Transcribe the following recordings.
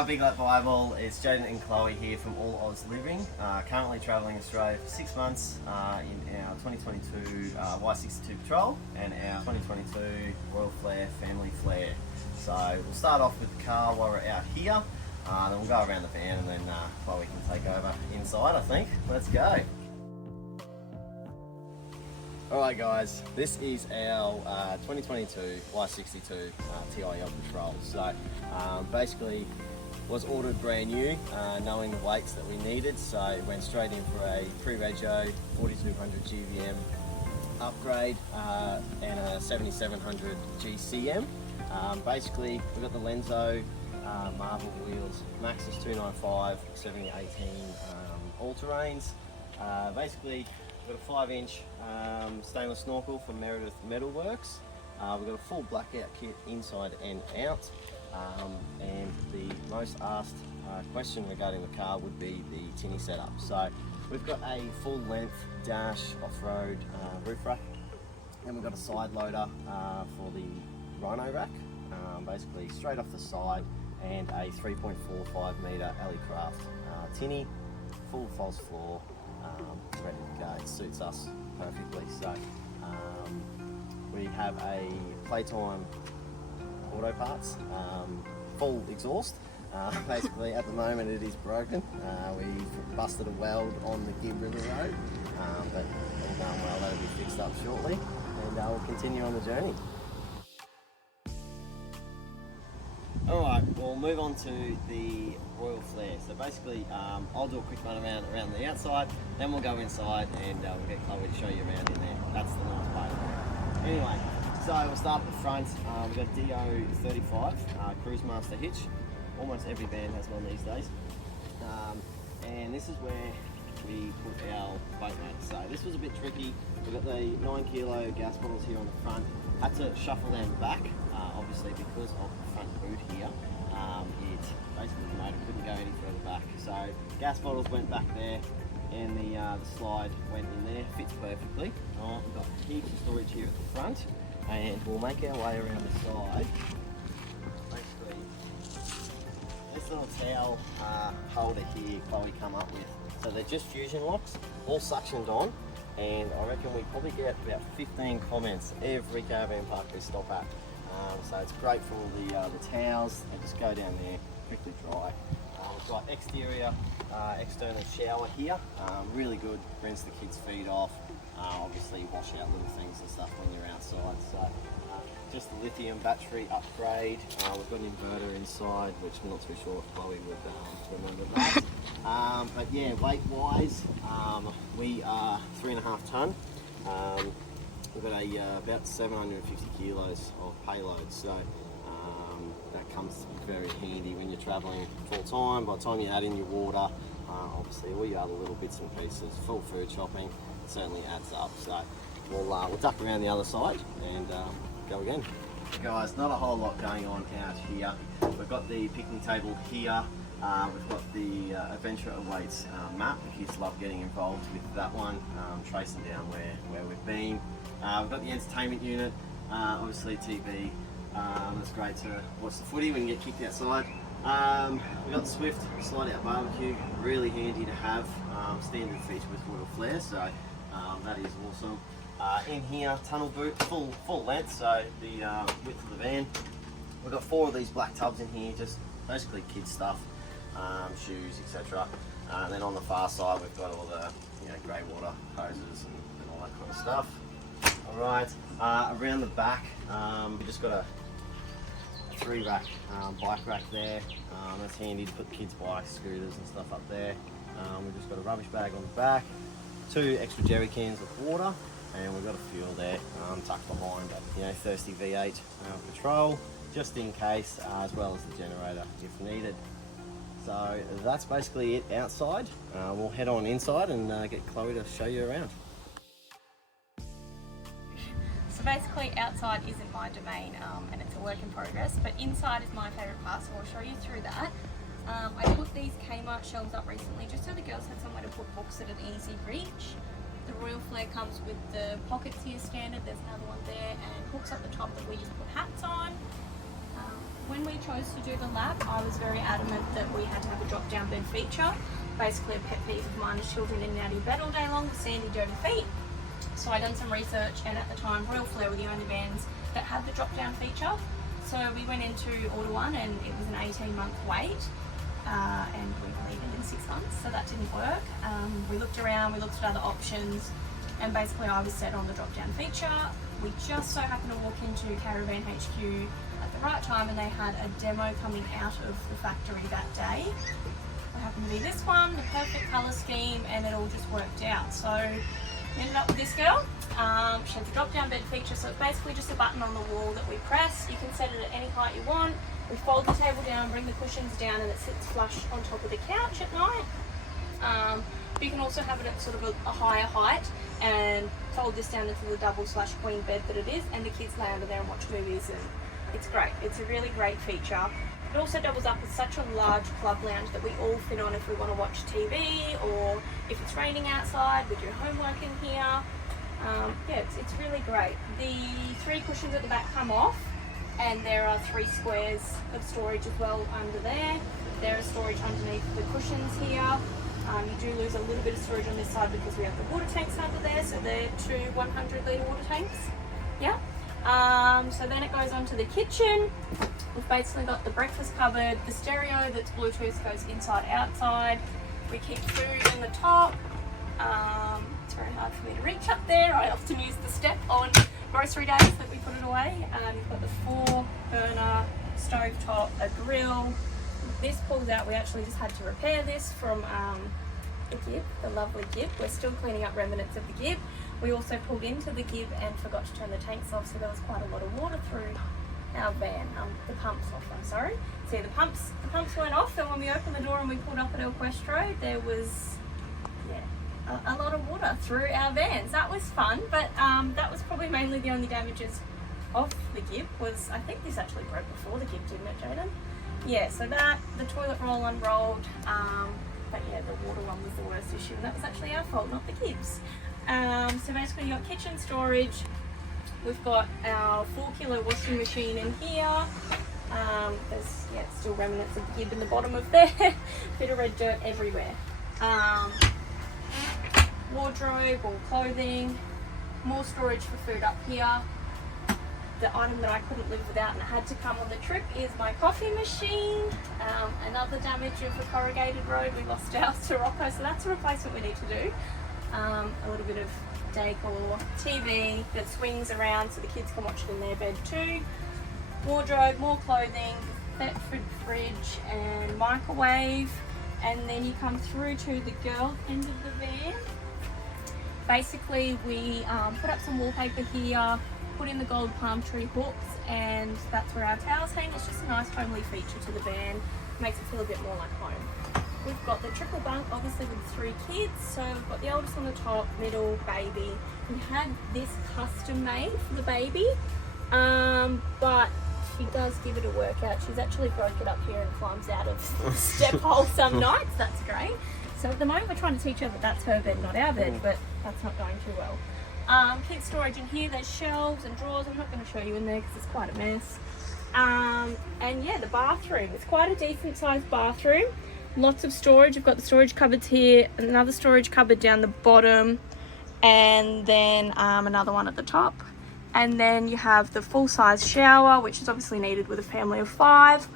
Hi Big Lap Bible, it's Jaden and Chloe here from All Oz Living. Currently travelling Australia for 6 months in our 2022 Y62 Patrol and our 2022 Royal Flair Family Flair. So we'll start off with the car while we're out here, then we'll go around the van and then Chloe can take over inside, I think. Let's go. Alright guys, this is our 2022 Y62 Ti-L Patrol. So basically was ordered brand new, knowing the weights that we needed, so went straight in for a pre-rego 4200 GVM upgrade and a 7700 GCM. Basically we got the Lenzo marble wheels, Maxxis 295 7018 all-terrains. Basically we've got a 5-inch stainless snorkel from Meredith Metalworks. We've got a full blackout kit inside and out. And the most asked question regarding the car would be the tinny setup. So we've got a full length dash off-road roof rack, and we've got a side loader for the Rhino rack, basically straight off the side, and a 3.45 metre alley craft tinny, full false floor, ready to go. It suits us perfectly. So we have a Playtime auto parts, full exhaust. Basically at the moment it is broken. We busted a weld on the GIBB River Road, but all going well, that'll be fixed up shortly, and we'll continue on the journey. Alright, we'll move on to the Royal Flair. So basically I'll do a quick run around the outside, then we'll go inside and we'll get Chloe to show you around in there. That's the north part. Anyway, so we'll start at the front. We've got DO35 Cruisemaster hitch. Almost every van has one these days. And this is where we put our boat mat. So this was a bit tricky. We've got the 9 kilo gas bottles here on the front. Had to shuffle them back, obviously because of the front boot here. It basically the motor couldn't go any further back. So gas bottles went back there, and the slide went in there, fits perfectly. We've got heaps of storage here at the front, and we'll make our way around the side. Basically, this little towel holder here Chloe come up with. So they're just Fusion-Locs, all suctioned on, and I reckon we probably get about 15 comments every caravan park we stop at. So it's great for all the towels, and just go down there, quickly dry. We've got exterior, external shower here, really good, rinse the kids' feet off, obviously wash out little things and stuff when you're outside. So just the lithium battery upgrade. We've got an inverter inside, which I'm not too sure if Chloe would remember that. But yeah, weight wise, we are 3.5 tonne. We've got about 750 kilos of payload, so that comes very handy when you're travelling full time. By the time you add in your water, obviously all your other little bits and pieces, full food shopping, certainly adds up. So we'll duck around the other side and go again. Guys, not a whole lot going on out here. We've got the picnic table here. We've got the Adventure Awaits map. The kids love getting involved with that one, tracing down where we've been. We've got the entertainment unit, obviously TV. It's great to watch the footy when you get kicked outside. We've got the Swift slide out barbecue, really handy to have, standard feature with Royal Flair, so that is awesome. In here, tunnel boot, full length, so the width of the van. We've got 4 of these black tubs in here, just basically kids stuff, shoes, etc. And then on the far side, we've got all the grey water hoses and all that kind of stuff. Alright, around the back, we just got a 3-rack bike rack there. That's handy to put the kids' bikes, scooters and stuff up there. We've just got a rubbish bag on the back, 2 extra jerry cans of water, and we've got a fuel there tucked behind a thirsty V8 Patrol, just in case, as well as the generator if needed. So that's basically it outside. We'll head on inside and get Chloe to show you around. So basically outside isn't my domain and it's a work in progress, but inside is my favourite part, so I'll show you through that. I put these Kmart shelves up recently just so the girls had somewhere to put books at an easy reach. The Royal Flair comes with the pockets here standard, there's another one there, and hooks up the top that we just put hats on. when we chose to do the lap, I was very adamant that we had to have a drop-down bed feature. Basically, a pet peeve of mine is children in and out of bed all day long with sandy, dirty feet. So I done some research, and at the time, Royal Flair were the only vans that had the drop-down feature. So we went in to order one, and it was an 18-month wait, and we deleted in 6 months, so that didn't work. We looked around, we looked at other options, and basically I was set on the drop-down feature. We just so happened to walk into Caravan HQ at the right time, and they had a demo coming out of the factory that day. It happened to be this one, the perfect colour scheme, and it all just worked out. So we ended up with this girl. She has a drop-down bed feature, so it's basically just a button on the wall that we press. You can set it at any height you want. We fold the table down, bring the cushions down, and it sits flush on top of the couch at night. But you can also have it at sort of a higher height and fold this down into the double/queen bed that it is, and the kids lay under there and watch movies, and it's great. It's a really great feature. It also doubles up as such a large club lounge that we all fit on if we want to watch TV, or if it's raining outside, we do homework in here. Yeah, it's really great. The 3 cushions at the back come off, and there are 3 squares of storage as well under there. There is storage underneath the cushions here. You do lose a little bit of storage on this side because we have the water tanks under there, so they're 2 100-litre water tanks. Yeah. So then it goes on to the kitchen. We've basically got the breakfast cupboard, the stereo that's Bluetooth, goes inside, outside. We keep food in the top. It's very hard for me to reach up there. I often use the step on grocery days that we put it away. You've got the 4-burner stove top, a grill. This pulls out. We actually just had to repair this from the GIBB, the lovely GIBB. We're still cleaning up remnants of the GIBB. We also pulled into the GIBB and forgot to turn the tanks off, so there was quite a lot of water through our van. The pumps off, I'm sorry. See, the pumps weren't off, so when we opened the door and we pulled up at El Questro, there was a lot of water through our vans. That was fun, but that was probably mainly the only damages of the GIBB. Was, I think this actually broke before the GIBB, didn't it, Jaden? Yeah, so that, the toilet roll unrolled, but yeah, the water one was the worst issue, and that was actually our fault, not the GIBB's. So basically you've got kitchen storage. We've got our 4-kilo washing machine in here. There's still remnants of the GIBB in the bottom of there. Bit of red dirt everywhere. Wardrobe or clothing. More storage for food up here. The item that I couldn't live without and it had to come on the trip is my coffee machine. Another damage of a corrugated road. We lost our Sirocco, so that's a replacement we need to do. A little bit of decor, TV that swings around so the kids can watch it in their bed too. Wardrobe, more clothing, Thetford fridge and microwave. And then you come through to the girl end of the van. Basically we put up some wallpaper here, put in the gold palm tree hooks, and that's where our towels hang. It's just a nice homely feature to the van, makes it feel a bit more like home. We've got the triple bunk, obviously with 3 kids, so we've got the oldest on the top, middle, baby. We had this custom made for the baby, but she does give it a workout. She's actually broke it up here and climbs out of the step hole some nights. That's great. So at the moment we're trying to teach her that that's her bed, not our bed, but that's not going too well. Kids storage in here, there's shelves and drawers. I'm not going to show you in there because it's quite a mess. And yeah, the bathroom. It's quite a decent sized bathroom. Lots of storage. We've got the storage cupboards here, another storage cupboard down the bottom, and then another one at the top. And then you have the full-size shower, which is obviously needed with a family of 5.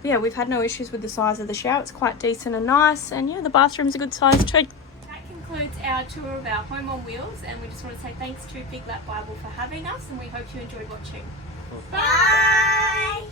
But yeah, we've had no issues with the size of the shower. It's quite decent and nice, and yeah, the bathroom's a good size too. That concludes our tour of our home on wheels, and we just want to say thanks to Big Lap Bible for having us, and we hope you enjoyed watching. Bye!